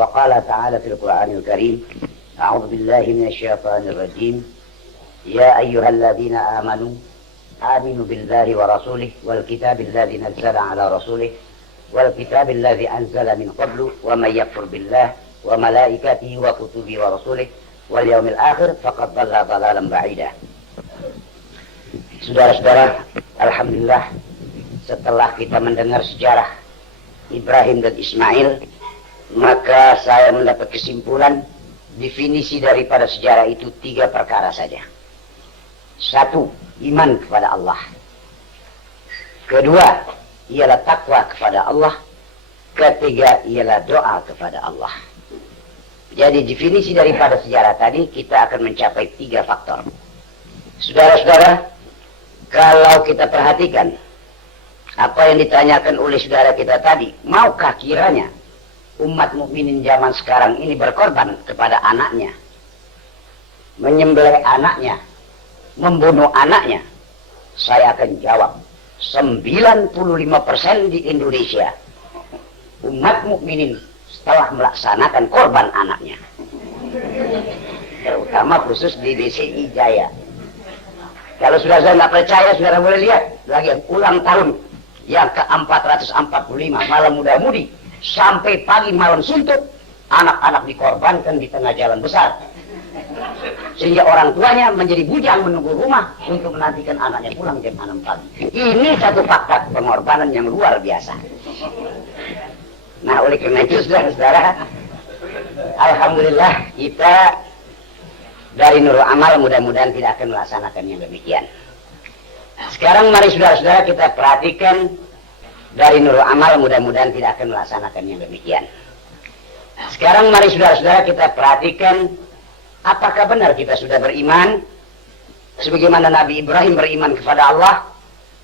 وقال تعالى في القرآن الكريم أعوذ بالله من الشيطان الرجيم يا أيها الذين آمنوا آمنوا بالله ورسوله والكتاب الذي نزل على رسوله والكتاب الذي أنزل من قبل ومن يكفر بالله وملائكته وكتبه ورسوله واليوم الآخر فقد ضل ضلالا بعيدا. Saudara-saudara, alhamdulillah setelah kita mendengar sejarah Ibrahim dan Ismail, maka saya mendapat kesimpulan definisi daripada sejarah itu 3 perkara saja. 1, iman kepada Allah. Kedua, ialah takwa kepada Allah. Ketiga, ialah doa kepada Allah. Jadi definisi daripada sejarah tadi kita akan mencapai 3 faktor. Saudara-saudara, kalau kita perhatikan apa yang ditanyakan oleh saudara kita tadi, maukah kiranya umat mukminin zaman sekarang ini berkorban kepada anaknya, menyembelih anaknya, membunuh anaknya? Saya akan jawab, 95% di Indonesia umat mukminin setelah melaksanakan korban anaknya, terutama khusus di DCI Jaya. Kalau sudah saya nggak percaya, saudara boleh lihat lagi ulang tahun yang ke-445 malam muda-mudi sampai pagi malam suntuk, anak-anak dikorbankan di tengah jalan besar, sehingga orang tuanya menjadi bujang menunggu rumah untuk menantikan anaknya pulang jam 6 pagi. Ini satu fakta pengorbanan yang luar biasa. Nah, oleh karena itu saudara-saudara, alhamdulillah kita dari Nurul Amal mudah-mudahan tidak akan melaksanakan yang demikian. Sekarang mari saudara-saudara kita perhatikan dari Nurul Amal mudah-mudahan tidak akan melaksanakan yang demikian. Sekarang mari saudara-saudara kita perhatikan apakah benar kita sudah beriman sebagaimana Nabi Ibrahim beriman kepada Allah.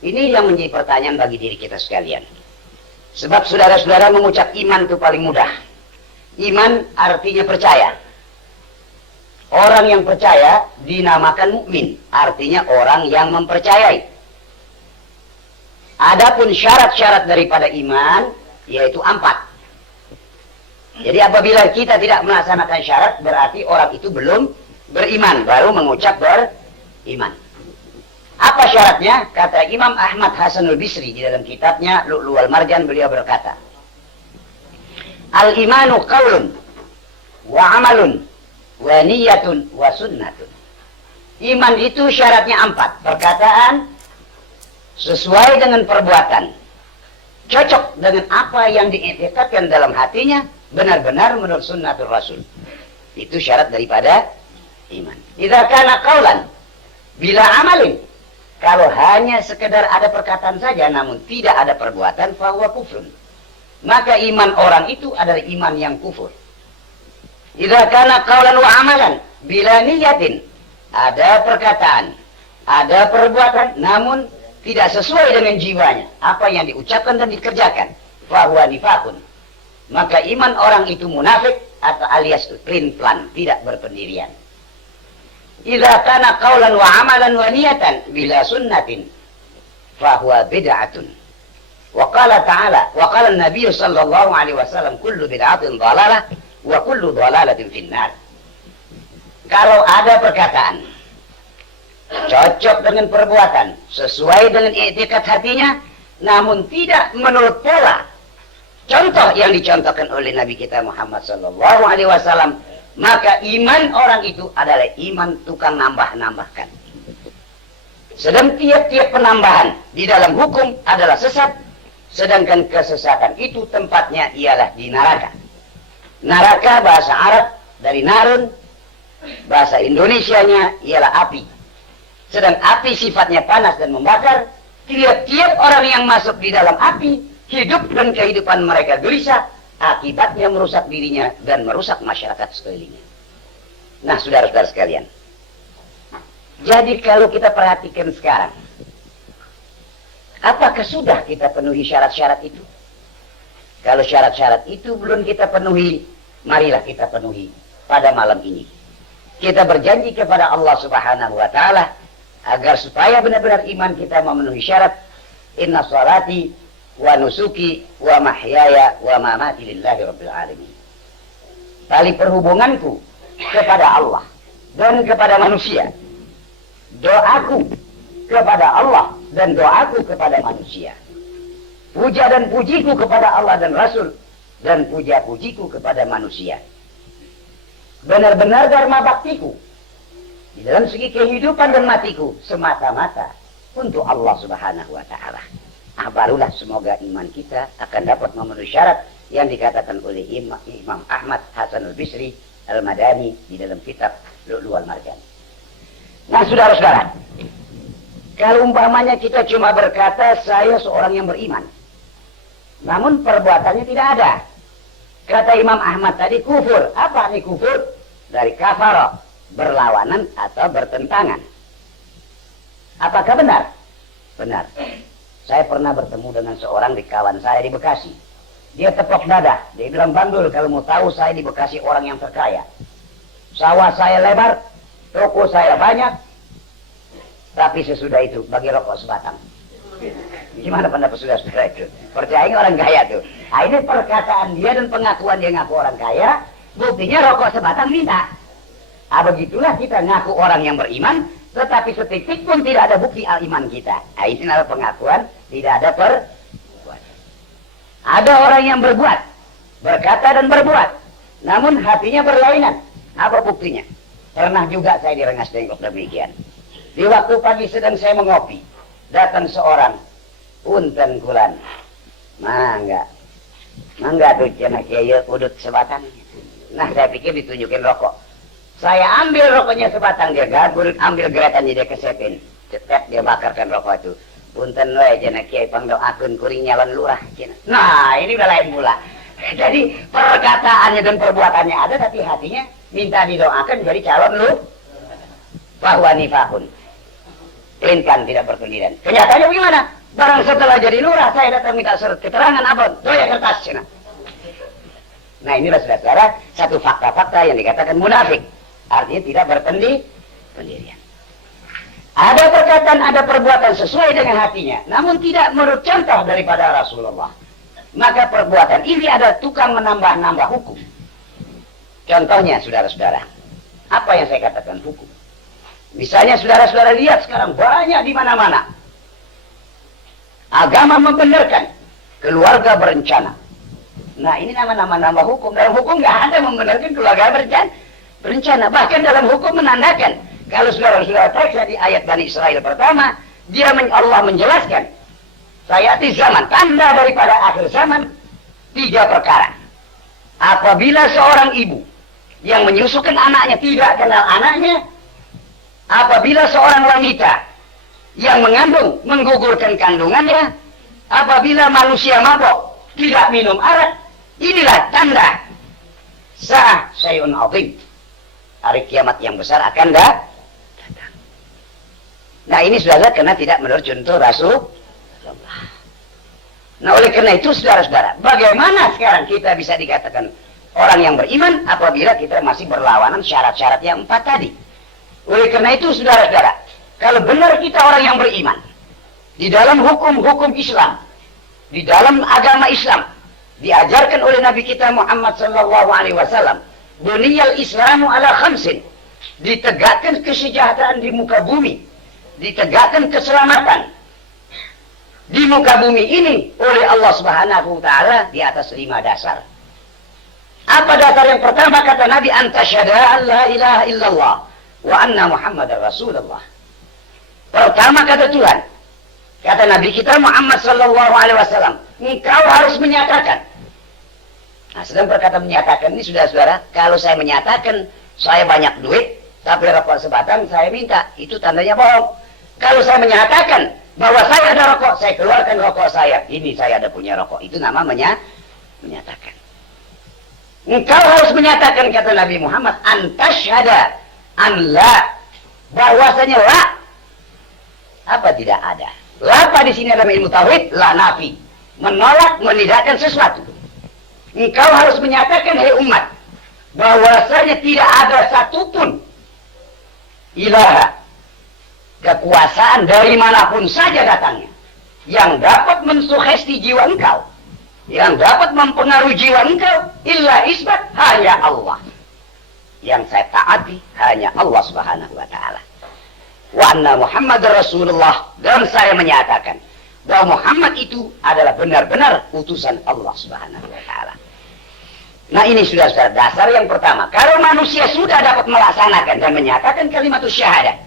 Ini yang menjadi pertanyaan bagi diri kita sekalian. Sebab saudara-saudara mengucap iman itu paling mudah. Iman artinya percaya. Orang yang percaya dinamakan mukmin, artinya orang yang mempercayai. Adapun syarat-syarat daripada iman yaitu 4. Jadi apabila kita tidak melaksanakan syarat, berarti orang itu belum beriman, baru mengucap beriman. Apa syaratnya? Kata Imam Ahmad Hasanul Bisri di dalam kitabnya Lu'lu'ul Marjan, beliau berkata, Al-imanu qaulun wa amalun wa niyatun wa sunnatun. Iman itu syaratnya 4. Perkataan sesuai dengan perbuatan, cocok dengan apa yang diiktikadkan dalam hatinya, benar-benar menurut sunnatul Rasul. Itu syarat daripada iman. Idza kana qaulan bila amalin, kalau hanya sekedar ada perkataan saja namun tidak ada perbuatan, fahuwa kufrun, maka iman orang itu adalah iman yang kufur. Idza kana qaulan wa amalan bila niyatin, ada perkataan, ada perbuatan namun tidak sesuai dengan jiwanya apa yang diucapkan dan dikerjakan, fahuwa nifaqun, maka iman orang itu munafik atau alias plan, tidak berpendirian. Idza kana qaulan wa amalan wa niyatan bila sunnatin fahuwa bid'atun. Wa qala ta'ala, wa qala an-nabiy sallallahu alaihi wasallam kullu bid'atin dhalalah wa kullu dhalalatin finnar. Kalau ada perkataan cocok dengan perbuatan, sesuai dengan i'tikad hatinya, namun tidak menurut pola contoh yang dicontohkan oleh Nabi kita Muhammad sallallahu alaihi wasallam, maka iman orang itu adalah iman tukang nambah-nambahkan. Sedang tiap-tiap penambahan di dalam hukum adalah sesat, sedangkan kesesatan itu tempatnya ialah di neraka. Neraka bahasa Arab dari narun, bahasa Indonesianya ialah api. Sedang api sifatnya panas dan membakar. Tiap-tiap orang yang masuk di dalam api, hidup dan kehidupan mereka gelisah, akibatnya merusak dirinya dan merusak masyarakat sekelilingnya. Nah, saudara-saudara sekalian, jadi kalau kita perhatikan sekarang, apakah sudah kita penuhi syarat-syarat itu? Kalau syarat-syarat itu belum kita penuhi, marilah kita penuhi pada malam ini. Kita berjanji kepada Allah Subhanahu wa Ta'ala agar supaya benar-benar iman kita memenuhi syarat. Inna salati wa nusuki wa mahyaya wa mamati lillahi rabbil alamin. tali perhubunganku kepada Allah dan kepada manusia, doaku kepada Allah dan doaku kepada manusia, puja dan pujiku kepada Allah dan Rasul, dan puja-pujiku kepada manusia. Benar-benar dharma baktiku di dalam segi kehidupan dan matiku semata-mata untuk Allah Subhanahu wa Ta'ala. Barulah semoga iman kita akan dapat memenuhi syarat yang dikatakan oleh Imam Ahmad Hasan al-Bisri al-Madani di dalam kitab Lu'lu'ul Marjan. Nah, saudara-saudara, kalau umpamanya kita cuma berkata saya seorang yang beriman, namun perbuatannya tidak ada. Kata Imam Ahmad tadi kufur. Apa nih kufur? Dari kafara, berlawanan atau bertentangan. Apakah benar? Benar. Saya pernah bertemu dengan seorang di kawan saya di Bekasi. Dia tepuk dada. Dia bilang, Bandul, kalau mau tahu saya di Bekasi orang yang terkaya. Sawah saya lebar, toko saya banyak, tapi sesudah itu bagi rokok sebatang. Gimana pendapat saudara-saudara itu? Percaya orang kaya tuh. Nah, ini perkataan dia dan pengakuan dia ngaku orang kaya, buktinya rokok sebatang minta. Begitulah kita ngaku orang yang beriman, tetapi setitik pun tidak ada bukti al-iman kita. Ini adalah pengakuan, tidak ada perbuatan. Ada orang yang berbuat, berkata dan berbuat, namun hatinya berlainan. Apa buktinya? Pernah juga saya direngas tengok demikian. Di waktu pagi sedang saya mengopi, datang seorang, punten kulan, mangga tuh cina kiai udut sebatang. Nah, saya pikir ditunjukin rokok. Saya ambil rokoknya sebatang, dia gabur, ambil gerakannya dia kesepin, cetek dia bakarkan rokok itu. Punten we cina kiai pangdoakeun kuring nyalon lurah cina. Nah, ini udah lain pula. Jadi perkataannya dan perbuatannya ada, tapi hatinya minta didoakan jadi calon lu. Bahwa nifahun, perintah tidak berkelindan. Kenyataannya bagaimana? Barang setelah jadi lurah, saya datang minta surat keterangan abang, doya kertas cina. Nah, inilah saudara-saudara satu fakta-fakta yang dikatakan munafik. Artinya tidak berpendirian. Ada perkataan, ada perbuatan sesuai dengan hatinya, namun tidak menurut contoh daripada Rasulullah. Maka perbuatan ini ada tukang menambah-nambah hukum. Contohnya, saudara-saudara, apa yang saya katakan hukum? Misalnya saudara-saudara lihat sekarang banyak di mana-mana. Agama membenarkan keluarga berencana. Nah, ini nama-nama nambah hukum. Dalam hukum nggak ada membenarkan keluarga berencana. Bahkan dalam hukum menandakan. Kalau saudara-saudara periksa di ayat Bani Israel pertama, Allah menjelaskan, sayati zaman, tanda daripada akhir zaman, 3 perkara. Apabila seorang ibu yang menyusukan anaknya tidak kenal anaknya, apabila seorang wanita yang mengandung menggugurkan kandungannya, apabila manusia mabok tidak minum arak, inilah tanda sa'ah syai'un azim. Hari kiamat yang besar akan datang. Nah, ini saudara karena tidak menurut contoh Rasulullah. Nah, oleh karena itu saudara-saudara, bagaimana sekarang kita bisa dikatakan orang yang beriman apabila kita masih berlawanan syarat-syarat yang 4 tadi? Oleh karena itu saudara-saudara, kalau benar kita orang yang beriman di dalam hukum-hukum Islam, di dalam agama Islam diajarkan oleh Nabi kita Muhammad sallallahu alaihi wasallam, buniyal Islamu ala khamsin, ditegakkan kesejahteraan di muka bumi, ditegakkan keselamatan di muka bumi ini oleh Allah Subhanahu wa taala di atas 5 dasar. Apa dasar yang pertama? Kata Nabi, antasyhada an la ilaha illallah wa anna Muhammadar Rasulullah. Pertama kata Tuhan, kata Nabi kita Muhammad sallallahu alaihi wasallam, engkau harus menyatakan. Nah, sedang berkata menyatakan ini saudara-saudara, kalau saya menyatakan saya banyak duit, tapi rokok sebatang saya minta, itu tandanya bohong. Kalau saya menyatakan bahwa saya ada rokok, saya keluarkan rokok saya, ini saya ada punya rokok, itu nama menyatakan. Engkau harus menyatakan, kata Nabi Muhammad, antasyhada an la, bahwasanya la, apa tidak ada. La apa di sini dalam ilmu tauhid? La nafi, menolak, menidakkan sesuatu. Engkau harus menyatakan, hai umat, bahwasanya tidak ada satupun ilaha, kekuasaan dari manapun saja datangnya, yang dapat mensugesti jiwa engkau Yang dapat mempengaruhi jiwa engkau illa isbat hanya Allah. Yang saya taati hanya Allah Subhanahu wa taala. Wa anna Muhammad Rasulullah, dan saya menyatakan bahwa Muhammad itu adalah benar-benar utusan Allah Subhanahu wa taala. Nah, ini sudah dasar yang pertama. Kalau manusia sudah dapat melaksanakan dan menyatakan kalimat syahadat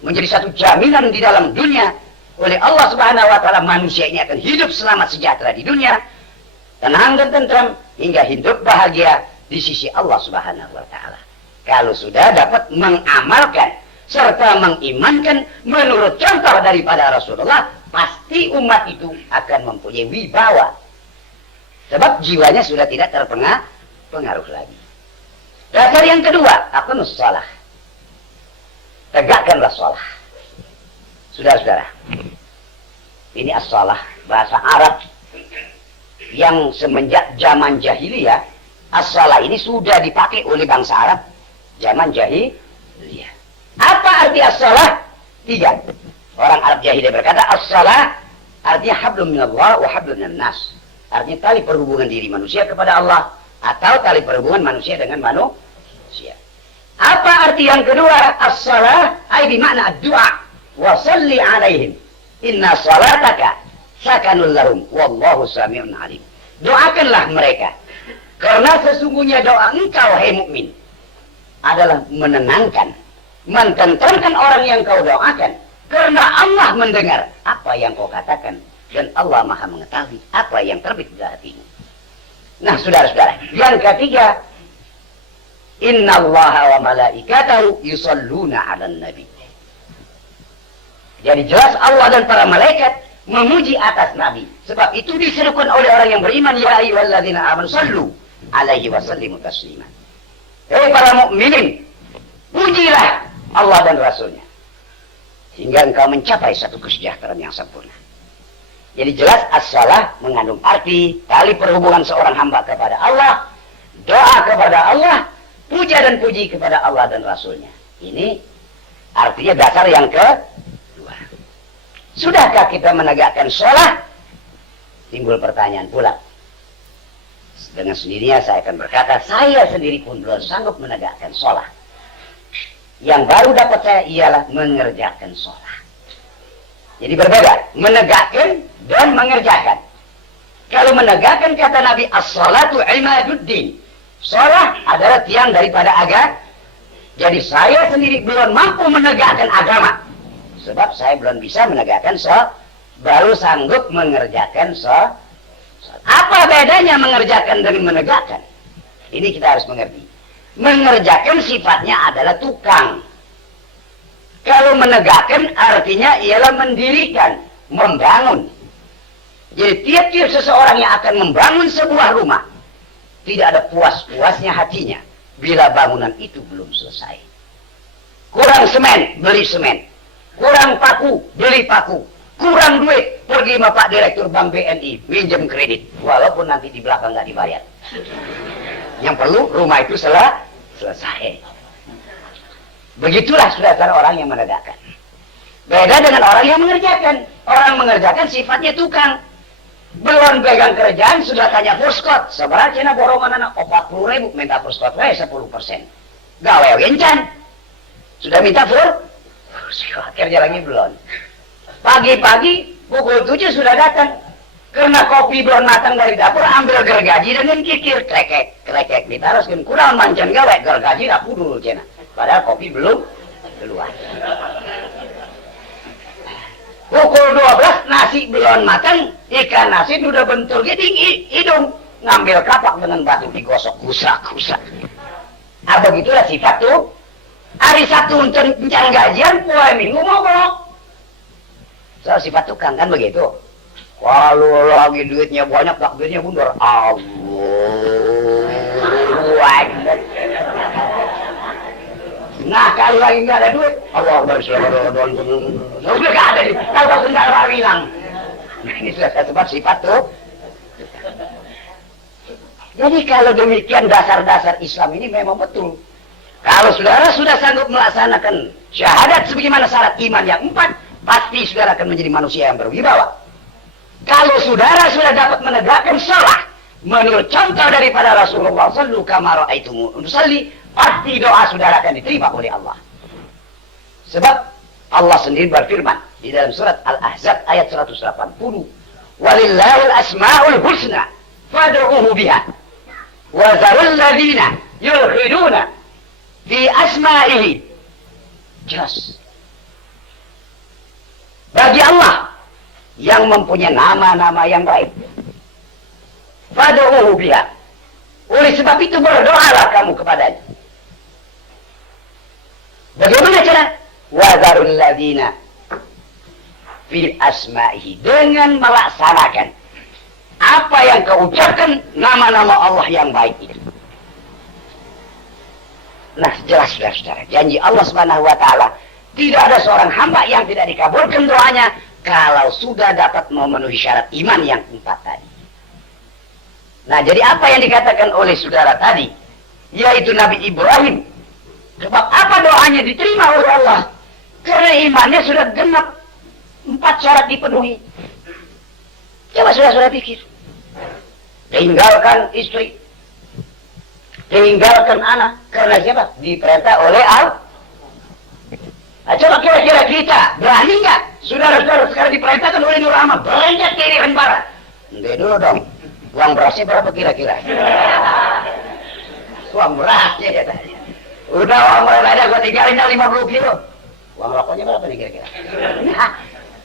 menjadi satu jaminan di dalam dunia oleh Allah Subhanahu wa taala, manusia ini akan hidup selamat sejahtera di dunia, tenang dan tentram hingga hidup bahagia di sisi Allah Subhanahu wa taala. Kalau sudah dapat mengamalkan serta mengimankan menurut contoh daripada Rasulullah, pasti umat itu akan mempunyai wibawa. Sebab jiwanya sudah tidak terpengaruh lagi. Dasar yang kedua, aqamus shalah. Tegakkanlah shalah. Saudara-saudara, ini as-shalah, bahasa Arab yang semenjak zaman jahiliyah. As-shalah ini sudah dipakai oleh bangsa Arab zaman jahiliyah. Apa arti as-shalah? 3. Orang Arab jahiliyah berkata as-shalah artinya hablum minallah wa hablum minan nas. Artinya tali perhubungan diri manusia kepada Allah atau tali perhubungan manusia dengan manusia. Apa arti yang kedua? As-shalah ay bimakna ad-du'a wa salli alaihim inna salataka sakanul lahum wallahu sami'un alim. Doakanlah mereka, karena sesungguhnya doa engkau hai mukmin adalah menenangkan, mententeramkan orang yang kau doakan, karena Allah mendengar apa yang kau katakan dan Allah Maha mengetahui apa yang terbit di hatimu. Nah, saudara-saudara, yang ketiga, innallaha wa malaikatahu yusalluna 'alan nabi. Jadi jelas Allah dan para malaikat memuji atas Nabi. Sebab itu diserukan oleh orang yang beriman, ya ayyuhalladzina amanu sallu alaihi wa sallimu taslima. Hei para mukminin, pujilah Allah dan Rasulnya hingga engkau mencapai satu kesejahteraan yang sempurna. Jadi jelas as-shalah mengandung arti tali perhubungan seorang hamba kepada Allah, doa kepada Allah, puja dan puji kepada Allah dan Rasulnya. Ini artinya dasar yang kedua. Sudahkah kita menegakkan sholat? Timbul pertanyaan pula. Dengan sendirinya saya akan berkata, saya sendiri pun belum sanggup menegakkan sholat. Yang baru dapat saya ialah mengerjakan sholat. Jadi berbeda, menegakkan dan mengerjakan. Kalau menegakkan kata Nabi, as-sholatu imaduddin. Sholat adalah tiang daripada agama. Jadi saya sendiri belum mampu menegakkan agama. Sebab saya belum bisa menegakkan sholat, baru sanggup mengerjakan sholat. Apa bedanya mengerjakan dengan menegakkan? Ini kita harus mengerti. Mengerjakan sifatnya adalah tukang. Kalau menegakkan artinya ialah mendirikan, membangun. Jadi tiap-tiap seseorang yang akan membangun sebuah rumah, tidak ada puas-puasnya hatinya bila bangunan itu belum selesai. Kurang semen, beli semen. Kurang paku, beli paku. Kurang duit, pergi sama Pak Direktur Bank BNI, minjem kredit. Walaupun nanti di belakang nggak dibayar. Yang perlu rumah itu selesai. Begitulah saudara orang yang menegakkan. Beda dengan orang yang mengerjakan. Orang mengerjakan sifatnya tukang. Belum pegang kerjaan, sudah tanya Furskot. Sebenarnya cina borongan anak 40.000, minta Furskot 10%. Gawe gencan. Sudah minta kerja lagi belum. Pagi-pagi pukul 7 sudah datang. Karena kopi belum matang dari dapur, ambil gergaji dengan kikir, krekek ditaraskan. Kurang mancan gawe, gergaji dah pudul cina. Padahal kopi belum keluar. Pukul 12 nasi belum matang, ikan nasi sudah bentul gini hidung. Ngambil kapak dengan batu digosok, kusak. Ah, begitulah sifat tuh. Hari Sabtu encan gajian, poe Minggu mogok. So, sifat tukang kan begitu. Kalau lagi duitnya banyak, takdirnya bundar. Allah. Nah, kalau lagi nggak ada duit, Allah udah nggak ada nih. Tahu sendal hilang. Nah, ini sudah saya sebut sifat tuh. Jadi kalau demikian dasar-dasar Islam ini memang betul. Kalau saudara sudah sanggup melaksanakan syahadat sebagaimana syarat iman yang 4, pasti saudara akan menjadi manusia yang berwibawa. Kalau saudara sudah dapat menegakkan salat menurut contoh daripada Rasulullah sallu kama ra'aitumuni usalli, pasti doa saudara akan diterima oleh Allah. Sebab Allah sendiri berfirman di dalam surat Al-Ahzab ayat 180, walillahil asmaul husna fad'uhu biha wa zarul ladzina yulhiduna fi asma'ihi. Jelas. Bagi Allah yang mempunyai nama-nama yang baik, fad'uhu biha, oleh sebab itu berdoalah kamu kepadanya. Bagaimana cara? Wa zarul ladzina fi asma'ihi, dengan melaksanakan apa yang kau ucapkan nama-nama Allah yang baik itu. Nah, jelas saudara-saudara, janji Allah Subhanahu wa taala, tidak ada seorang hamba yang tidak dikabulkan doanya kalau sudah dapat memenuhi syarat iman yang 4 tadi. Nah, jadi apa yang dikatakan oleh saudara tadi, yaitu Nabi Ibrahim, sebab apa doanya diterima oleh Allah? Karena imannya sudah genap 4 syarat dipenuhi. Coba saudara pikir, tinggalkan istri, tinggalkan anak, karena siapa? Diperintah oleh Allah. Nah, coba kira-kira kita berani nggak? Saudara-saudara sekarang diperintahkan oleh Nur Ahmad belanja kiri dan barat. Nanti dulu dong, uang berasnya berapa kira-kira? Uang berasnya ya tadi. Udah uang berasnya gue tinggalin 50 kilo. Uang rokoknya berapa nih kira-kira?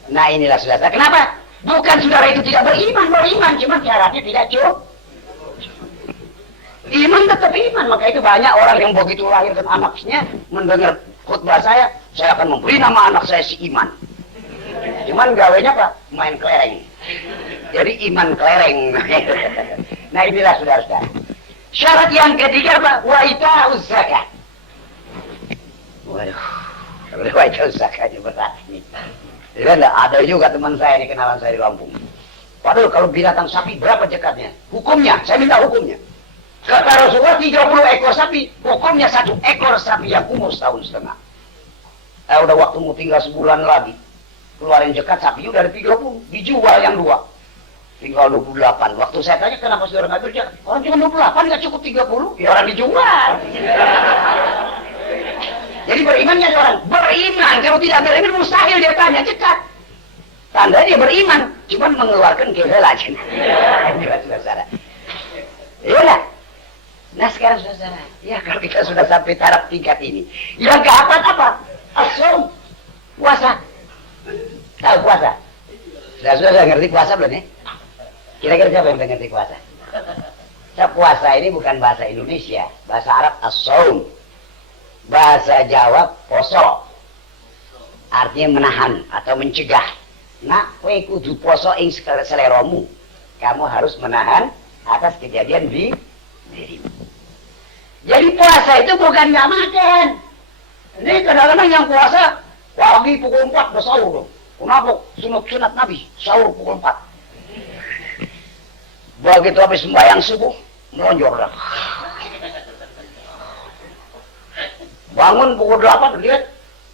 Nah inilah saudara. Kenapa? Bukan saudara itu tidak beriman, cuma syaratnya tidak cukup. Iman tetap iman, maka itu banyak orang yang begitu lahirkan anaknya mendengar khutbah saya akan memberi nama anak saya si Iman. Cuman gawenya apa? Main kelereng. Jadi iman kelereng. Nah inilah saudara-saudara. Syarat yang ketiga apa? Wa ita'uz zakat. Waduh, kalau wa ita'uz zakatnya berat nih. Jadi ada juga teman saya ini, kenalan saya di Lampung. Padahal kalau binatang sapi berapa zakatnya? Hukumnya, saya minta hukumnya. Kata Rasulullah 30 ekor sapi, hukumnya 1 ekor sapi yang umur 1,5 tahun. Udah waktumu tinggal sebulan lagi, keluarin zakat sapi udah ada 30, dijual yang 2. Tinggal 28. Waktu saya tanya kenapa saudara ngambil zakat? Orang cuma 28 nggak cukup 30, ya orang dijual. Jadi berimannya orang beriman, kalau tidak beriman mustahil dia tanya zakat. Tanda dia beriman, cuma mengeluarkan kehela aja. Saudara. Iya. Nah sekarang saudara, ya kalau kita sudah sampai taraf tingkat ini, yang keempat apa? As-shaum, puasa. Tahu puasa? Sudah ngerti puasa belum ya? Kira-kira siapa yang ngerti puasa? Puasa ini bukan bahasa Indonesia, bahasa Arab as-shaum, bahasa Jawa poso, artinya menahan atau mencegah. Nah, kowe kudu poso ing seleramu, kamu harus menahan atas kejadian di dirimu. Jadi puasa itu bukan nggak makan. Ini kadang-kadang yang puasa pagi pukul 4 udah sahur dong. Kenapa? Sunat Nabi sahur pukul 4. Begitu habis sembahyang subuh melonjor dah. Bangun pukul 8 lihat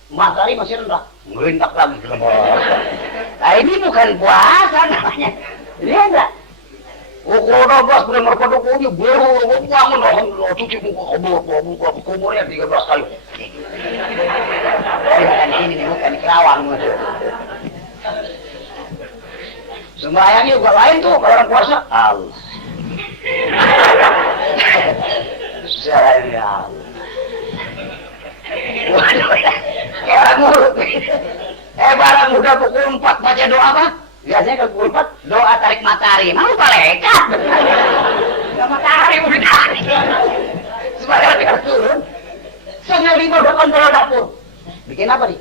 matahari masih rendah, melintak lagi ke bawah. Nah ini bukan puasa namanya. Lihat enggak? Pukul 12 benar merkodoknya baru bangun alhamdulillah cuci muka kumurnya 13 kali. Bukan ini nih, bukan di Kerawang. Sembahyangnya juga lain tuh kalau orang puasa. Allah. Saya Allah. Waduh ya, kayak orang mulut. Barang udah pukul 4 baca doa apa? Biasanya kalau pukul 4 doa tarik matahari. Mau malaikat. Enggak matahari udah tarik. Sebenarnya dia turun. 4:30 udah kontrol dapur. Bikin apa nih?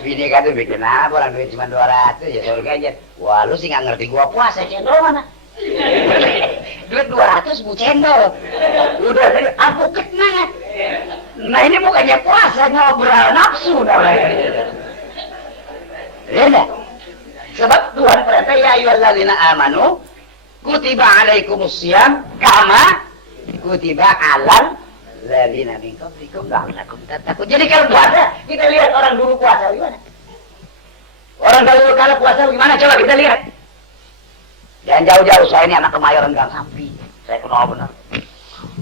Bini kan tuh bikin apa? Orang duit cuma 200 ya surga aja. Wah lu sih nggak ngerti gua puasa, cendol mana? Duit 200 bu cendol. Udah tadi aku kena. Nah ini bukannya puasa, ngobrol nafsu namanya. Lihat. Sebab Tuhan perintah ya ayyuhalladzina amanu kutiba alaikumussyam kama kutiba alal ladzina min qablikum la'allakum tattaqun. Jadi kalau puasa kita lihat orang dulu puasa gimana? Orang kalau puasa gimana? Coba kita lihat. Jangan jauh-jauh, saya ini anak Kemayoran Gang Sampi. Saya kenal benar.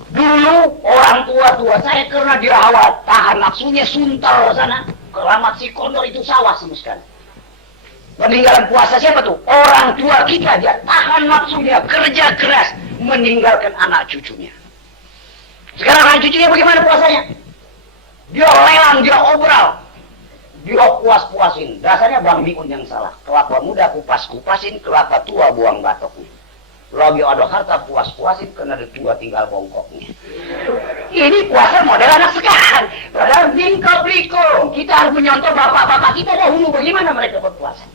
Dulu orang tua saya karena dirawat, tahan nafsunya suntal sana. Keramat si Kondor itu sawah sama sekali. Peninggalan puasa siapa tuh? Orang tua kita, dia tahan nafsunya, kerja keras, meninggalkan anak cucunya. Sekarang anak cucunya bagaimana puasanya? Dia lelang, dia obral. Dia puas-puasin. Dasarnya Bang Miun yang salah. Kelapa muda kupas-kupasin, kelapa tua buang batoknya. Lagi ada harta puas-puasin, karena ada tua tinggal bongkoknya. Ini puasa model anak sekarang. Padahal bingkau-bingkau. Kita harus menyontoh bapak-bapak kita dahulu bagaimana mereka berpuasa.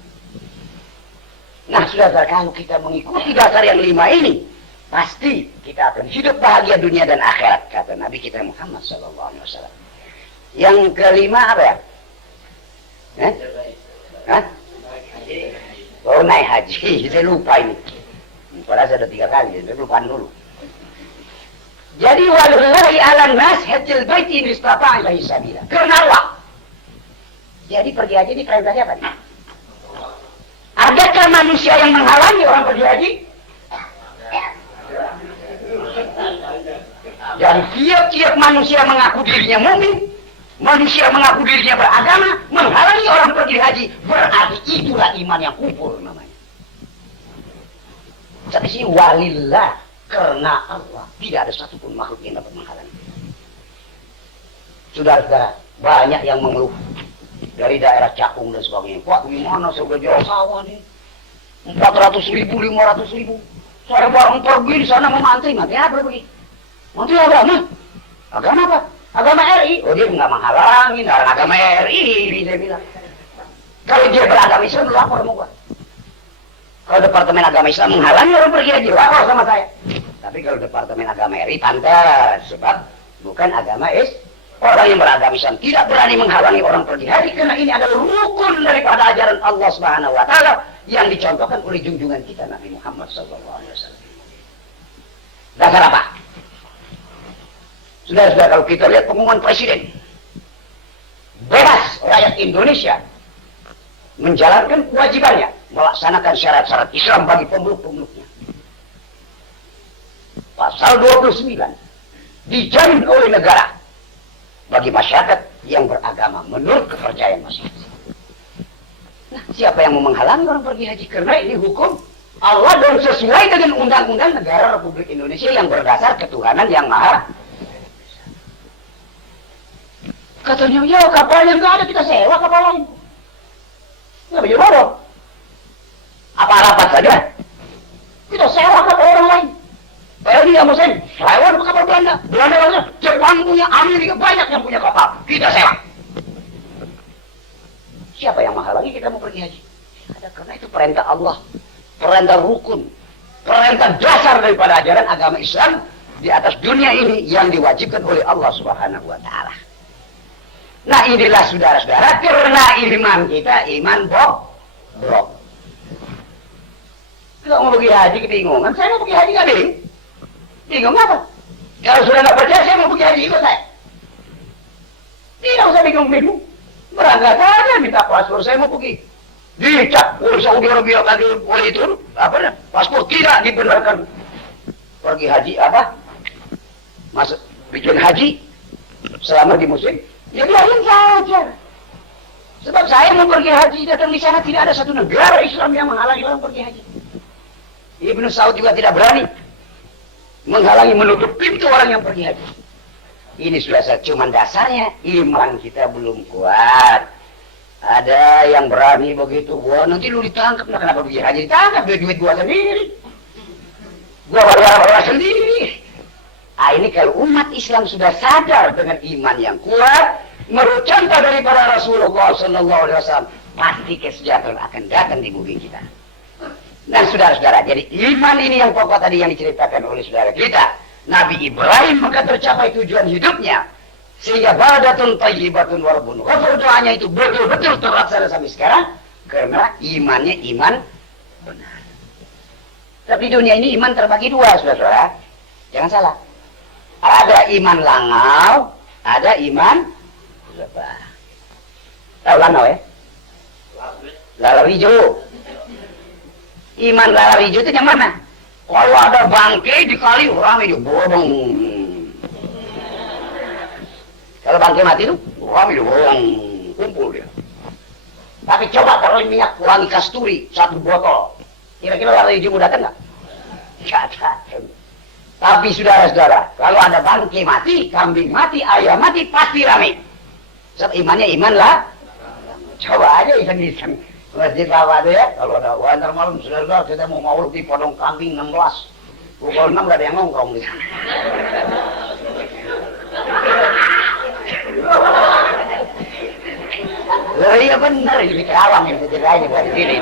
Nah, saudara, kalau kita mengikuti dasar yang 5 ini, pasti kita akan hidup bahagia dunia dan akhirat, kata Nabi kita Muhammad SAW. Yang kelima apa ya? Hah? Oh, naik haji. Saya lupa ini. Padahal saya sudah 3 kali, saya lupa dulu. Jadi wallahi ala nas hajjal baiti in istata'a ilaihi sabila. Karena Allah. Jadi pergi haji ini perintah siapa nih? Adakah manusia yang menghalangi orang pergi haji? Dan tiap-tiap manusia mengaku dirinya mukmin, manusia mengaku dirinya beragama, menghalangi orang pergi haji, berarti itulah iman yang kufur namanya. Tapi sini walillah, karena Allah, tidak ada satupun makhluk yang dapat menghalangi. Saudara-saudara, banyak yang mengeluh dari daerah Cakung dan sebagainya. Pak, gimana saya udah jual sawah nih? 400.000, 500.000. Saya bareng pergi di sana memantri, mantri apa begini? Mantri agama? Agama apa? Agama RI. Oh, dia nggak menghalangi, nggak agama RI, saya bilang. Kalau dia beragama Islam, lapor sama gua. Kalau Departemen Agama Islam menghalangi orang pergi haji, lapor sama saya. Tapi kalau Departemen Agama RI pantas, sebab bukan agama Islam. Orang yang beragama Islam tidak berani menghalangi orang pergi haji, karena ini adalah rukun daripada ajaran Allah Subhanahu wa Ta'ala yang dicontohkan oleh junjungan kita Nabi Muhammad SAW. Dasar apa? Sudah kalau kita lihat pengumuman presiden, bebas rakyat Indonesia menjalankan kewajibannya melaksanakan syarat-syarat Islam bagi pemeluk-pemeluknya. Pasal 29 dijamin oleh negara bagi masyarakat yang beragama menurut kepercayaan masing-masing. Nah, siapa yang mau menghalangi orang pergi haji? Karena ini hukum Allah dan sesuai dengan undang-undang negara Republik Indonesia yang berdasar ketuhanan yang maha. Katanya, ya kapal yang nggak ada kita sewa kapal lain. Nggak bisa bodoh. Apa rapat saja? Kita sewa kapal orang lain. Ini yang musim, sewa kapal Belanda. Belanda Jepang punya, Amerika banyak yang punya kapal. Kita sewa. Siapa yang menghalangi kita mau pergi haji? Karena itu perintah Allah, perintah rukun, perintah dasar daripada ajaran agama Islam di atas dunia ini yang diwajibkan oleh Allah Subhanahu wa Ta'ala. Nah, inilah saudara-saudara, karena iman kita iman bobrok. Kalau mau pergi haji kebingungan, saya mau pergi haji nggak bingung. Bingung apa? Kalau sudah nggak percaya, saya mau pergi haji ikut saya. Tidak usah bingung-bingung. Berangkat aja minta paspor, saya mau pergi. Dicap oleh Saudi Arabia lagi oleh itu apa? Paspor tidak dibenarkan. Pergi haji apa? Masuk bikin haji selama di musim. Ya biarin saja. Sebab saya mau pergi haji, datang di sana tidak ada satu negara Islam yang menghalangi orang pergi haji. Ibnu Saud juga tidak berani menghalangi, menutup pintu orang yang pergi haji. Ini sudah cuma dasarnya, iman kita belum kuat. Ada yang berani begitu, wah nanti lu ditangkap, nah kenapa pergi haji ditangkap, duit gua sendiri. Gua bawa sendiri. Ah, ini kalau umat Islam sudah sadar dengan iman yang kuat, menurut contoh daripada Rasulullah SAW, pasti kesejahteraan akan datang di bumi kita. Dan saudara-saudara, jadi iman ini yang pokok tadi yang diceritakan oleh saudara kita, Nabi Ibrahim, maka tercapai tujuan hidupnya, sehingga badatun tayyibatun warbun ghafur, doanya itu betul-betul terlaksana sampai sekarang, karena imannya iman benar. Tapi dunia ini iman terbagi dua, saudara-saudara, jangan salah. Ada iman langau, ada iman lebah. Tahu langau ya? Lalar hijau. Iman lalar hijau itu yang mana? Kalau ada bangkai dikali orang itu bohong. Kalau bangkai mati itu orang itu bohong, kumpul dia. Tapi coba taruh minyak wangi kasturi 1 botol, kira-kira lalar hijau datang nggak? Nggak datang. Tapi saudara-saudara, kalau ada bangkai mati, kambing mati, ayam mati, pasti rame. Sebab imannya iman lah. Coba aja iseng-iseng masjid apa tuh ya, kalau ada antar malam saudara kita mau maulid di Podong Kambing 16 pukul 6 gak ada yang nongkrong gitu. Loh iya bener, ini Kerawang yang ceritanya buat sini.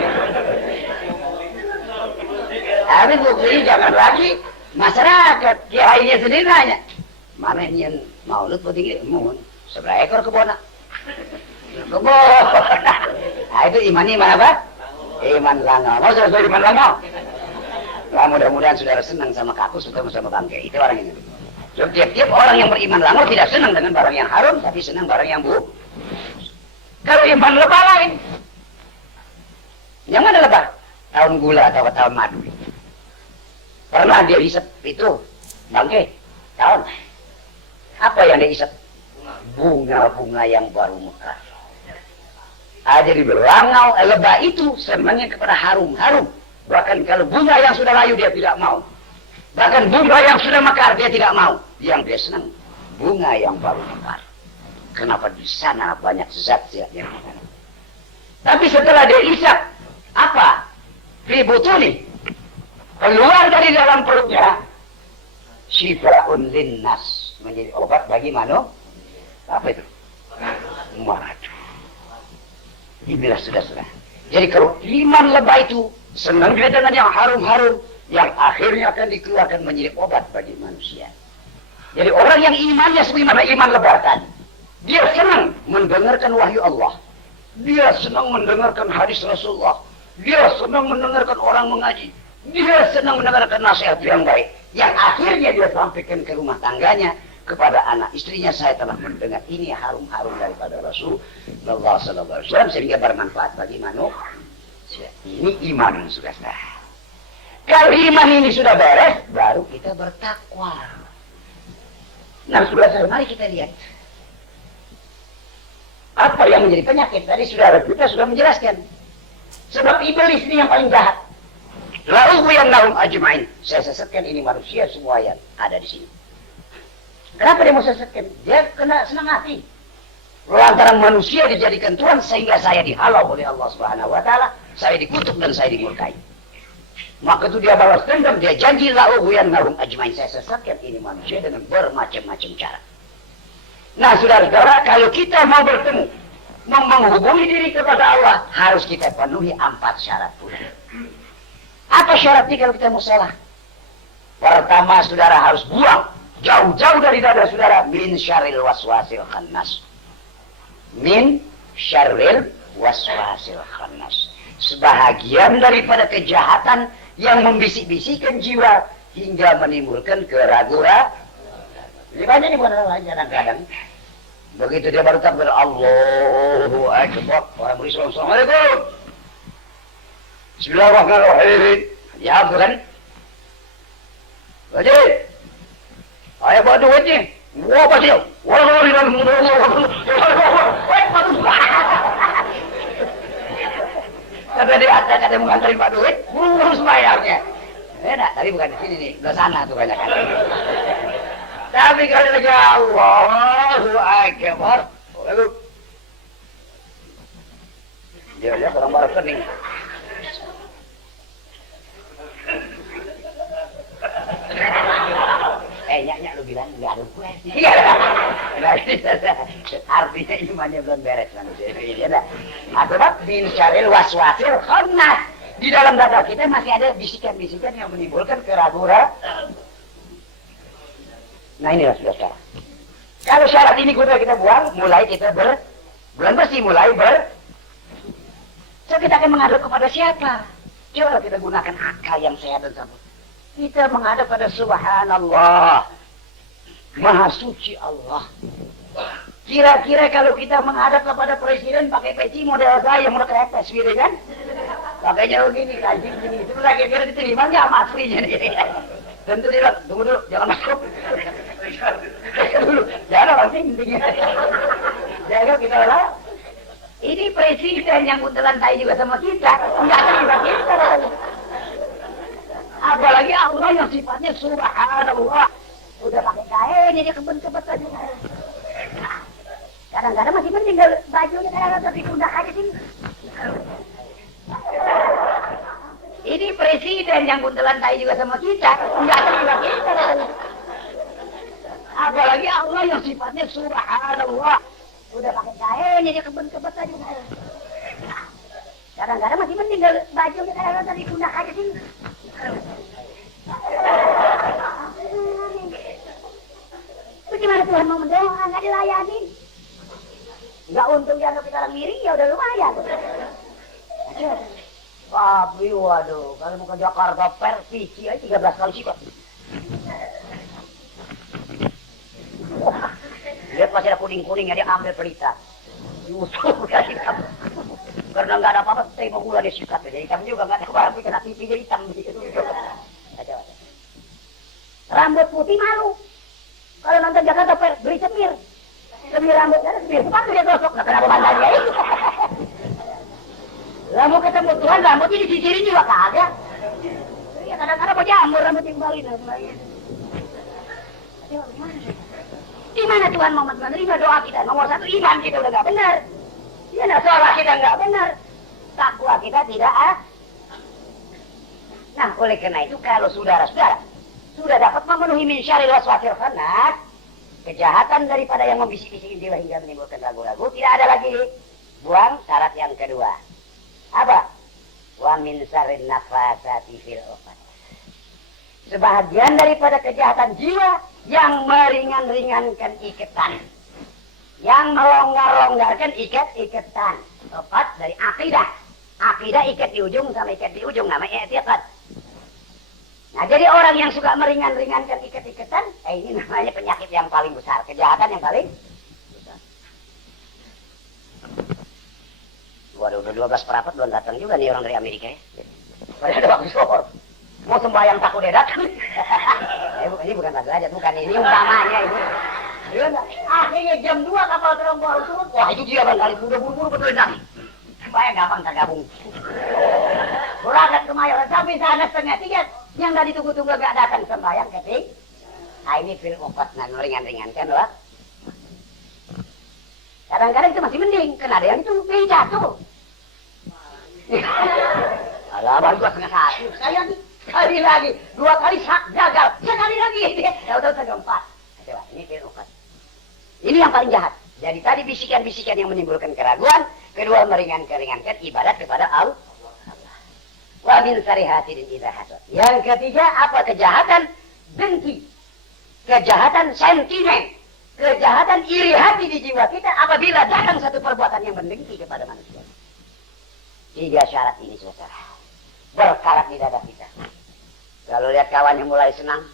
Tapi bukti jangan lagi masyarakat kiainya sendiri nanya, mana yang maulid penting mohon 11 ekor kebona. Nah itu iman apa? Iman langau. Mau saudara iman langau? Nah, mudah-mudahan saudara senang sama kakus ketemu sama bangkai. Itu orang ini. Tiap-tiap orang yang beriman langau tidak senang dengan barang yang haram, tapi senang barang yang buruk. Kalau iman lebah lain, yang mana lebah? Tahun gula atau tahun madu? Pernah dia isep itu bangkai? Tahun? Apa yang dia isep? Bunga-bunga yang baru mekar. Jadi berlangau lebah itu senangnya kepada harum-harum. Bahkan kalau bunga yang sudah layu dia tidak mau. Bahkan bunga yang sudah mekar dia tidak mau. Yang dia senang bunga yang baru mekar. Kenapa di sana banyak zat-zat yang makanan. Tapi setelah dia isap apa? Ributuni keluar dari dalam perutnya. Syifa'un linnas, menjadi obat bagi manusia. Apa itu? Madu. Inilah sudah. Jadi kalau iman lebah itu senang dia dengan yang harum-harum, yang akhirnya akan dikeluarkan menjadi obat bagi manusia. Jadi orang yang imannya sebagaimana iman lebah tadi, dia senang mendengarkan wahyu Allah, dia senang mendengarkan hadis Rasulullah, dia senang mendengarkan orang mengaji, dia senang mendengarkan nasihat yang baik, yang akhirnya dia sampaikan ke rumah tangganya, kepada anak istrinya. Saya telah mendengar ini harum-harum daripada Rasulullah sallallahu alaihi wasallam sehingga bermanfaat bagi manusia. Ini iman sudah sah. Kalau iman ini sudah beres, baru kita bertakwa. Nah sudah sah, mari kita lihat apa yang menjadi penyakit. Tadi saudara kita sudah menjelaskan. Sebab iblis ini yang paling jahat. Lalu yang lahum ajmain. Saya sesatkan ini manusia semua yang ada di sini. Kenapa dia mau sesatkan? Dia kena senang hati. Lantaran manusia dijadikan Tuhan sehingga saya dihalau oleh Allah Subhanahu wa taala, saya dikutuk dan saya dimurkai. Maka itu dia balas dendam, dia janji la'ughwiyannahum ajmain. Saya sesatkan ini manusia dengan bermacam-macam cara. Nah, saudara-saudara, kalau kita mau bertemu, mau menghubungi diri kepada Allah, harus kita penuhi 4 syarat pula. Apa syaratnya kalau kita mau salah? Pertama, saudara harus buang jauh-jauh dari dada saudara min syarril waswasil khannas. Min syarril waswasil khannas. Sebahagian daripada kejahatan yang membisik-bisikkan jiwa hingga menimbulkan keraguan. Ini banyak nih bukan lain kadang-kadang. Begitu dia baru takbir Allahu Akbar, orang berislam Assalamualaikum. Bismillahirrahmanirrahim. Ya bukan? Wajib. Ayah bawa duitnya. Wah pasti. Kata dia kata mengantarin Pak duit, urus bayarnya. Enak, tapi bukan di sini nih, di sana tuh banyak kan. Tapi kalau lagi Allahu Akbar, lalu dia lihat orang baru kening. Nyak lu bilang nggak ada kue. Artinya imannya belum beres manusia ini. Akibat bin syaril waswasil khannas. Di dalam dada kita masih ada bisikan-bisikan yang menimbulkan keraguan. Nah inilah sudah syarat. Kalau syarat ini kita buang, mulai kita bulan bersih, so kita akan menghadap kepada siapa? Coba kita gunakan akal yang sehat dan sabar. Kita menghadap pada Subhanallah, Maha Suci Allah. Kira-kira kalau kita menghadap kepada presiden pakai peci model saya, model kayak SBY kan? Pakainya begini, kancing begini. Itu kira-kira diterima nggak sama aslinya nih? Tentu dia bilang, tunggu dulu, jangan masuk. Dulu, jangan langsung intinya. Jaga kita lah. Ini presiden yang buntelan tai juga sama kita, nggak terima kita. Apalagi Allah yang sifatnya subhanallah. Udah pakai kain, ini kebun-kebun aja. Kadang-kadang masih penting bajunya kadang-kadang di pundak aja sini. Ini presiden yang buntelan tai juga sama kita, nggak terima kita. Apalagi Allah yang sifatnya subhanallah. Udah pakai kain, ini kebun-kebun aja. Kadang-kadang masih penting bajunya kadang-kadang di pundak aja sini. Bagaimana Tuhan mau mendoa, nggak dilayani? Nggak untung dianggap kita orang miring, ya udah lumayan. Tapi waduh, kalau mau ke Jakarta per PC aja 13 kali sih kok. Lihat masih ada kuning-kuningnya, dia ambil pelita. Diusul kasih hitam. Karena nggak ada apa-apa, saya mau gula dia sikat. Jadi hitam juga nggak ada barang, kena pipi dia hitam. Rambut putih malu. Kalau nonton Jakarta per, beri semir. Semir rambut, ada semir sepatu dia gosok. Nggak kenapa bandanya itu. Lah mau ketemu Tuhan, rambutnya disisirin juga kagak. Ya kadang-kadang mau jamur rambut yang balik. Di mana Tuhan mau menerima doa kita? Nomor satu, iman kita udah nggak benar. Ya, nah, sholat kita nggak benar. Takwa kita tidak Nah, oleh karena itu kalau saudara-saudara sudah dapat memenuhi min syarril waswasil khannas, kejahatan daripada yang membisik-bisikin jiwa hingga menimbulkan ragu-ragu, tidak ada lagi. Buang syarat yang kedua. Apa? Wa min syarrin nafasati fil uqad. Sebahagian daripada kejahatan jiwa yang meringan-ringankan ikatan, yang melonggar-longgarkan ikatan. Tepat dari akidah. Akidah ikat di ujung sama ikat di ujung, namanya i'tiqad. Nah, jadi orang yang suka meringan-ringankan ikat-ikatan, ini namanya penyakit yang paling besar, kejahatan yang paling besar. Waduh, udah 12 perapat belum datang juga nih orang dari Amerika ya. Padahal ada waktu zuhur. Mau sembahyang takut dia datang. Ini bukan lagu aja, bukan ini umpamanya ini. Akhirnya jam 2 kapal terang baru turun. Wah, itu dia barangkali udah buru-buru betul dah. Sembahyang gampang tergabung. Berangkat ke Mayoran sampai sana 2:30. Yang tadi tunggu-tunggu gak datang sembahyang ketik. Nah, ini fil uqad, nah meringan-ringankan loh. Kadang-kadang itu masih mending, karena ada yang itu jatuh. Alah, baru 2:30. Sekali lagi, 2 kali gagal, sekali lagi. Ya udah 4. Coba, ini fil uqad. Ini yang paling jahat. Jadi tadi bisikan-bisikan yang menimbulkan keraguan, kedua meringankan ibadat kepada Allah. Wa min syarri hasidin idza hasad. Yang ketiga apa? Kejahatan dengki. Kejahatan sentimen. Kejahatan iri hati di jiwa kita apabila datang satu perbuatan yang mendengki kepada manusia. 3 syarat ini saudara. Berkarat di dada kita. Kalau lihat kawan yang mulai senang,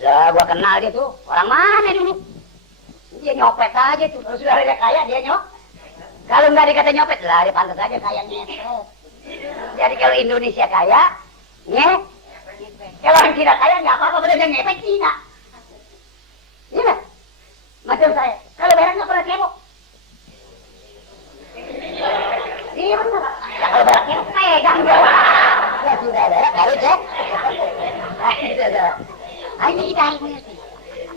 lah gua kenal dia tuh, orang mana dulu? Dia nyopet aja tuh. Kalau sudah dia kaya dia Kalau nggak dikata nyopet, lah dia pantas aja kaya nyepet. Jadi kalau Indonesia kaya, kalau orang Cina kaya nggak apa-apa, bener dia ngepet Cina. Iya, macam saya. Kalau berak nggak pernah cebok. Iya benar. Ya kalau beraknya pegang dong. Ya sudah berak baru cek. Ini kita harus mengerti.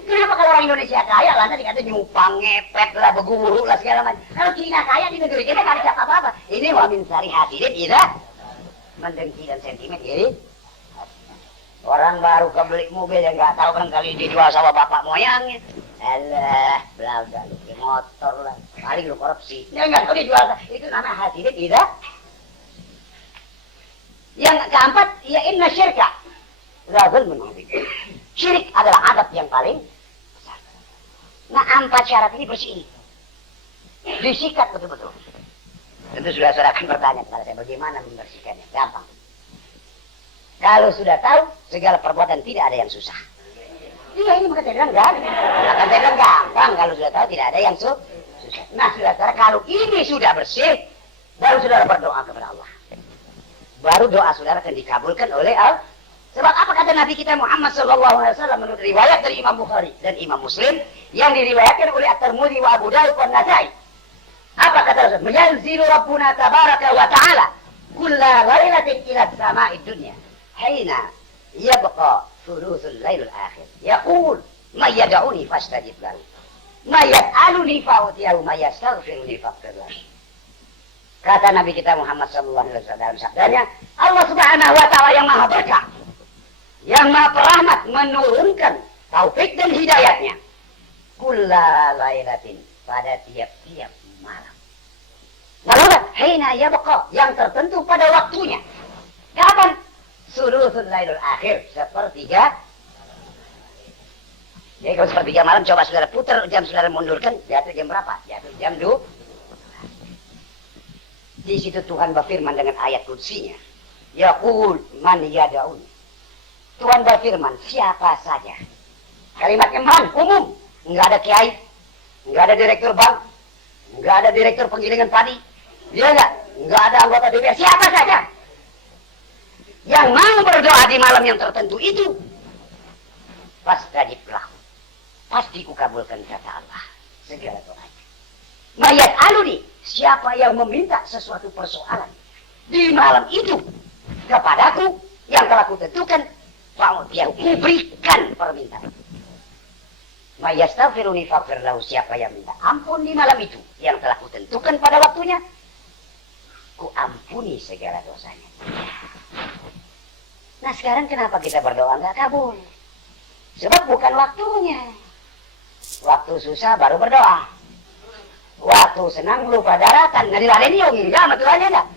Kenapa kalau orang Indonesia kaya lah dikata nyupang, ngepet lah, beguru lah segala macam. Kalau Cina kaya di negeri kita nggak ada apa-apa. Ini wa min syarri hasidin idza mendengki dan sentimen. Jadi orang baru kebeli mobil yang nggak tahu barangkali dijual sama bapak moyangnya. Alah, belaga lu motor lah, paling lu korupsi. Dia nggak tahu dijual. Itu namanya hasidin idza. Yang keempat, ya inna syirka la zulmun adzim. Syirik adalah adab yang paling besar. Nah, 4 syarat ini bersih. Disikat betul-betul. Tentu sudah saudara akan bertanya kepada saya bagaimana membersihkannya. Gampang. Kalau sudah tahu, segala perbuatan tidak ada yang susah. Iya, ini maka saya bilang gampang. Maka saya bilang gampang, kalau sudah tahu tidak ada yang susah. Nah, saudara, kalau ini sudah bersih, baru saudara berdoa kepada Allah. Baru doa saudara akan dikabulkan oleh Allah. Sebab apa kata Nabi kita Muhammad SAW menurut riwayat dari Imam Bukhari dan Imam Muslim yang diriwayatkan oleh At-Tirmidzi wa Abu Dawud wa Nasa'i. Apa kata Rasul? Yanzilu Rabbuna tabaraka wa ta'ala kulla lailatin ila sama'id dunya hina yabqa thuluthul lailul akhir. Yaqul may yad'uni fastajib lahu. May yas'aluni fa'utiyahu, may yastaghfiruni faghfir lahu. Kata Nabi kita Muhammad SAW dalam sabdanya, Allah Subhanahu wa ta'ala yang maha berkah, yang maha perahmat, menurunkan taufik dan hidayatnya kulla lailatin, pada tiap-tiap malam. Lalu hina yabqa, yang tertentu pada waktunya. Kapan? Sulusul lailul akhir, sepertiga. Jadi kalau sepertiga malam, coba saudara putar jam, saudara mundurkan, jatuh jam berapa? Jatuh jam 2. Di situ Tuhan berfirman dengan ayat kursinya. Yaqul man yad'un. Tuhan berfirman, siapa saja. Kalimatnya man, umum. Enggak ada kiai, enggak ada direktur bank, enggak ada direktur penggilingan padi. Dia enggak ada anggota DPR, siapa saja yang mau berdoa di malam yang tertentu itu, fastajib lahu, pasti kukabulkan kata Allah segala doanya. Mayat aluni, siapa yang meminta sesuatu persoalan di malam itu kepadaku yang telah kutentukan, fa'utiyahu, kuberikan permintaan. Mayastaghfiruni faghfir lahu, siapa yang minta ampun di malam itu yang telah kutentukan pada waktunya, ku ampuni segala dosanya. Nah sekarang kenapa kita berdoa nggak kabul? Sebab bukan waktunya. Waktu susah baru berdoa. Waktu senang lupa daratan, nggak diladeni om, enggak, matulannya enggak.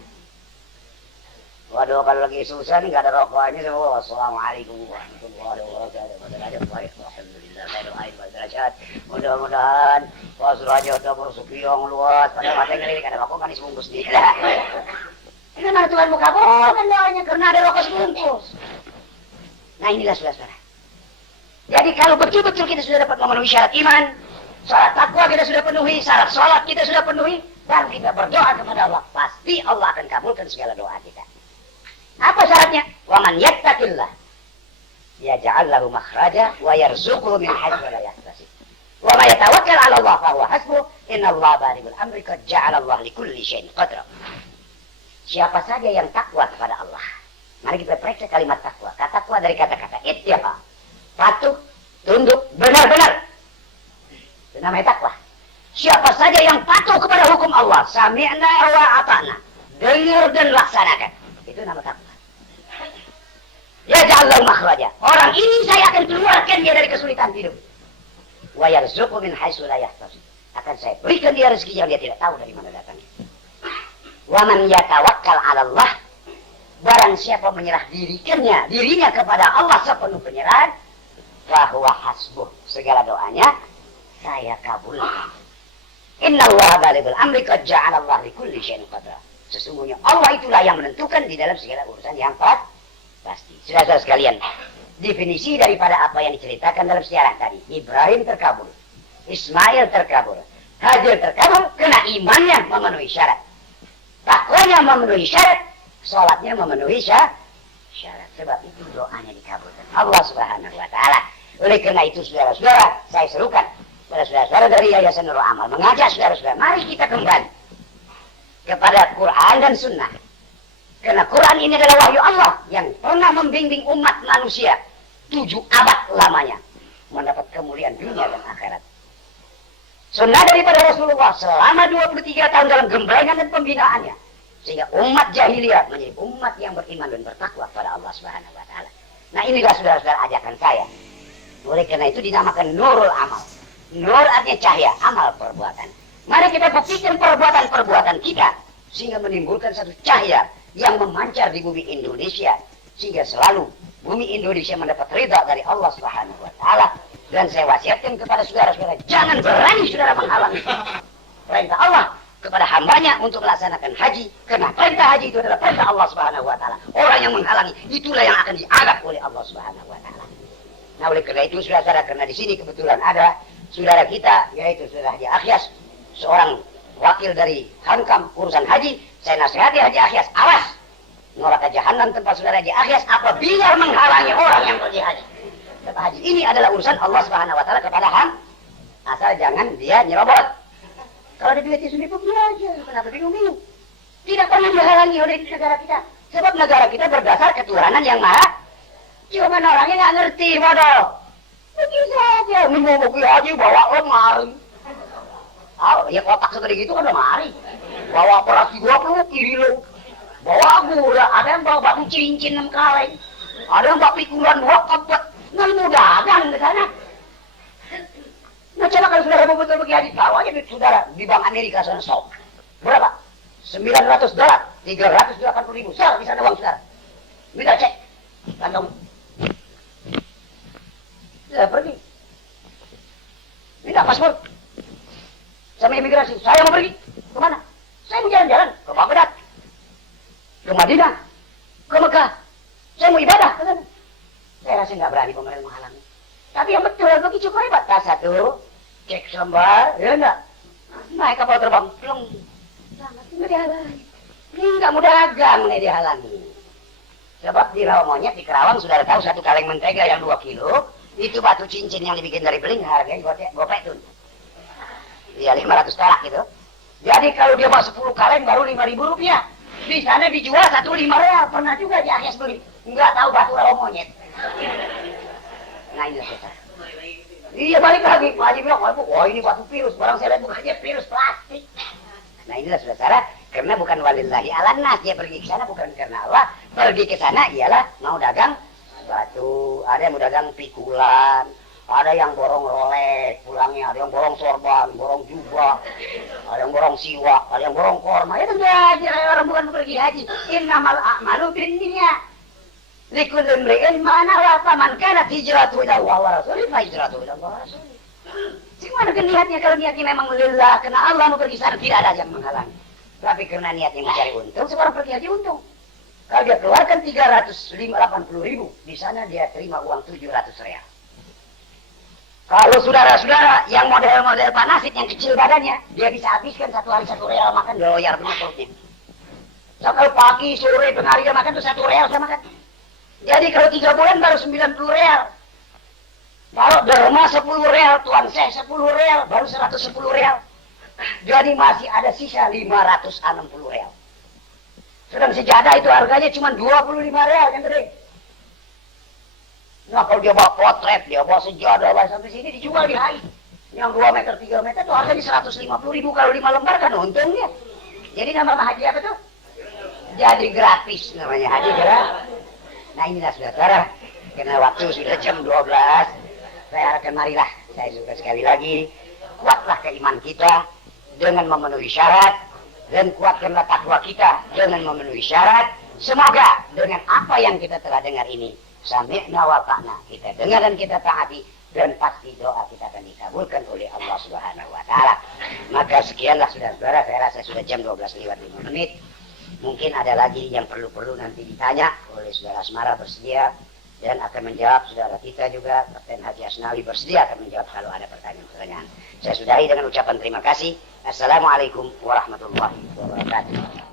Waduh, kalau lagi susah nih nggak ada rokoknya, oh, assalamualaikum warahmatullahi wabarakatuh. Alhamdulillah, saya doain Pak Derajat. Mudah-mudahan Pak Suraja udah berseki yang luas. Padahal mata ngelirik ada rokok kan disebungkus nih. Ini mana Tuhan mau kabulkan doanya karena ada rokok sebungkus. Nah inilah saudara-saudara. Jadi kalau betul-betul kita sudah dapat memenuhi syarat iman, syarat takwa kita sudah penuhi, syarat sholat kita sudah penuhi, dan kita berdoa kepada Allah, pasti Allah akan kabulkan segala doa kita. Apa syaratnya? Wa man yattaqillah yaj'al lahu makhraja wa yarzuqhu min haitsu la yahtasib. Wa may yatawakkal 'ala Allah fa huwa hasbuh. Innallaha balighul amri qad ja'ala Allah likulli syai'in qadra. Siapa saja yang takwa kepada Allah. Mari kita periksa kalimat takwa. Kata takwa dari kata-kata ittiqa. Patuh, tunduk, benar-benar. Itu namanya takwa. Siapa saja yang patuh kepada hukum Allah, sami'na wa ata'na, dengar dan laksanakan, itu nama takwa. Ya ja'allahu makhraja. Orang ini saya akan keluarkan dia dari kesulitan hidup. Wa yarzuqhu min haitsu la yahtasib. Akan saya berikan dia rezeki yang dia tidak tahu dari mana datangnya. Wa man yatawakkal 'ala Allah, barang siapa menyerah dirinya kepada Allah sepenuh penyerahan, fa huwa hasbuh, segala doanya saya kabulkan. Innallaha balighul amri qad ja'ala Allah likulli syai'in qadra. Sesungguhnya Allah itulah yang menentukan di dalam segala urusan yang pasti. Saudara-saudara sekalian, definisi daripada apa yang diceritakan dalam siaran tadi, Ibrahim terkabul, Ismail terkabul, Hajar terkabul, kena imannya memenuhi syarat, takwanya memenuhi syarat, sholatnya memenuhi syarat. Sebab itu doanya dikabulkan Allah Subhanahu wa ta'ala. Oleh karena itu saudara-saudara, saya serukan pada saudara-saudara dari Yayasan Nurul Amal, mengajak saudara-saudara, mari kita kembali kepada Quran dan Sunnah. Karena Quran ini adalah wahyu Allah yang pernah membimbing umat manusia 7 abad lamanya mendapat kemuliaan dunia dan akhirat. Sunnah daripada Rasulullah selama 23 tahun dalam gemblengan dan pembinaannya, sehingga umat jahiliyah menjadi umat yang beriman dan bertakwa kepada Allah Subhanahu wa ta'ala. Nah inilah saudara-saudara ajakan saya. Oleh karena itu dinamakan Nurul Amal. Nur artinya cahaya, amal perbuatan. Mari kita buktikan perbuatan-perbuatan kita sehingga menimbulkan satu cahaya yang memancar di bumi Indonesia, sehingga selalu bumi Indonesia mendapat ridha dari Allah Subhanahu wa ta'ala. Dan saya wasiatkan kepada saudara-saudara, jangan berani saudara menghalangi perintah Allah kepada hambanya untuk melaksanakan haji, karena perintah haji itu adalah perintah Allah Subhanahu wa ta'ala. Orang yang menghalangi itulah yang akan diadab oleh Allah Subhanahu wa ta'ala. Nah oleh karena itu saudara, karena di sini kebetulan ada saudara kita, yaitu saudara Haji Akyas, seorang wakil dari Hankam urusan haji, saya nasihati Haji Akyas, awas neraka jahanam tempat saudara Haji Akyas apabila menghalangi orang yang pergi haji. Kata haji ini adalah urusan Allah Subhanahu wa taala kepada hamba, asal jangan dia nyerobot. Kalau ada duit di sini pun belajar, kenapa bingung-bingung? Tidak pernah dihalangi oleh negara kita, sebab negara kita berdasar ketuhanan yang maha. Cuma orangnya nggak ngerti, bodoh. Begitu saja, mau pergi haji bawa lemari. Oh, ya kotak seperti gitu kan lemari. Bawa beras 20 kilo. Bawa gula, ada yang bawa batu cincin 6 kaleng. Ada yang bawa pikulan 2 kepet. Nggak mau dagang ke sana. Nah coba kalau saudara mau betul pergi haji, tahu aja duit saudara di Bank Amerika sana sok. Berapa? $900, 380.000. Sel di sana uang saudara. Minta cek. Kantong. Sudah pergi. Minta paspor. Sama imigrasi. Saya mau pergi. Kemana? Saya mau jalan-jalan. Ke Baghdad. Ke Madinah. Ke Mekah. Saya mau ibadah ke sana. Saya rasa nggak berani pemerintah menghalangi. Tapi yang betul bagi cukup hebat. Tas satu. Cek selembar. Ya enggak. Naik kapal terbang. Plong. Sangat nggak dihalangi. Ini nggak mudah dagang nih dihalangi. Sebab di rawa monyet di Kerawang sudah tahu satu kaleng mentega yang 2 kilo. Itu batu cincin yang dibikin dari beling harganya gopek tuh. Iya $500 gitu. Jadi kalau dia bawa 10 kaleng baru Rp5.000. Di sana dijual 1 5 real. Pernah juga di Akyas beli. Enggak tahu batu rawa monyet. Nah ini lah. Iya balik lagi. Pak Haji bilang, wah ini batu virus. Barang saya lihat bukannya virus plastik. Nah inilah saudara. Karena bukan walillahi ala nas. Dia pergi ke sana bukan karena Allah. Pergi ke sana ialah mau dagang batu, ada yang mau dagang pikulan, ada yang borong Rolex pulangnya, ada yang borong sorban, borong jubah, ada yang borong siwak, ada yang borong korma. Itu aja orang bukan pergi haji. Innamal a'malu binniyat. Likulli imri'in ma nawa, faman kanat hijratuhu ila Allah wa rasulih fa hijratuhu ila Allah wa rasulih. Gimana kan niatnya kalau niatnya memang lillah, karena Allah mau pergi sana tidak ada yang menghalangi. Tapi karena niatnya mencari untung, seorang pergi haji untung. Kalau dia keluarkan 380.000, di sana dia terima uang 700 real. Kalau saudara-saudara yang model-model panasit yang kecil badannya, dia bisa habiskan 1 hari 1 real makan, doyar benar perutnya. So, kalau pagi, sore, tengah hari dia makan tuh 1 real saya makan. Jadi kalau 3 bulan baru 90 real. Kalau derma 10 real, tuan saya 10 real, baru 110 real. Jadi masih ada sisa 560 real. Sedang sejadah itu harganya cuma 25 real yang gede. Nah kalau dia bawa potret, dia bawa sejadah sampai sini dijual di HI. Yang 2 meter, 3 meter itu harganya 150.000 kalau 5 lembar kan untungnya. Jadi nama haji apa tuh? Jadi gratis namanya haji gratis. Nah inilah saudara, karena waktu sudah jam 12, saya harapkan marilah, saya juga sekali lagi, kuatlah keiman kita dengan memenuhi syarat. Dan kuatkanlah takwa kita dengan memenuhi syarat. Semoga dengan apa yang kita telah dengar ini, sami'na wa ta'na, kita dengar dan kita taati, dan pasti doa kita akan dikabulkan oleh Allah Subhanahu wa taala. Maka sekianlah saudara-saudara, saya rasa sudah jam 12:05. Mungkin ada lagi yang perlu nanti ditanya oleh saudara Asmara bersedia dan akan menjawab. Saudara kita juga Kapten Haji Asnawi bersedia akan menjawab kalau ada pertanyaan-pertanyaan. Saya sudahi dengan ucapan terima kasih. Assalamualaikum warahmatullahi wabarakatuh.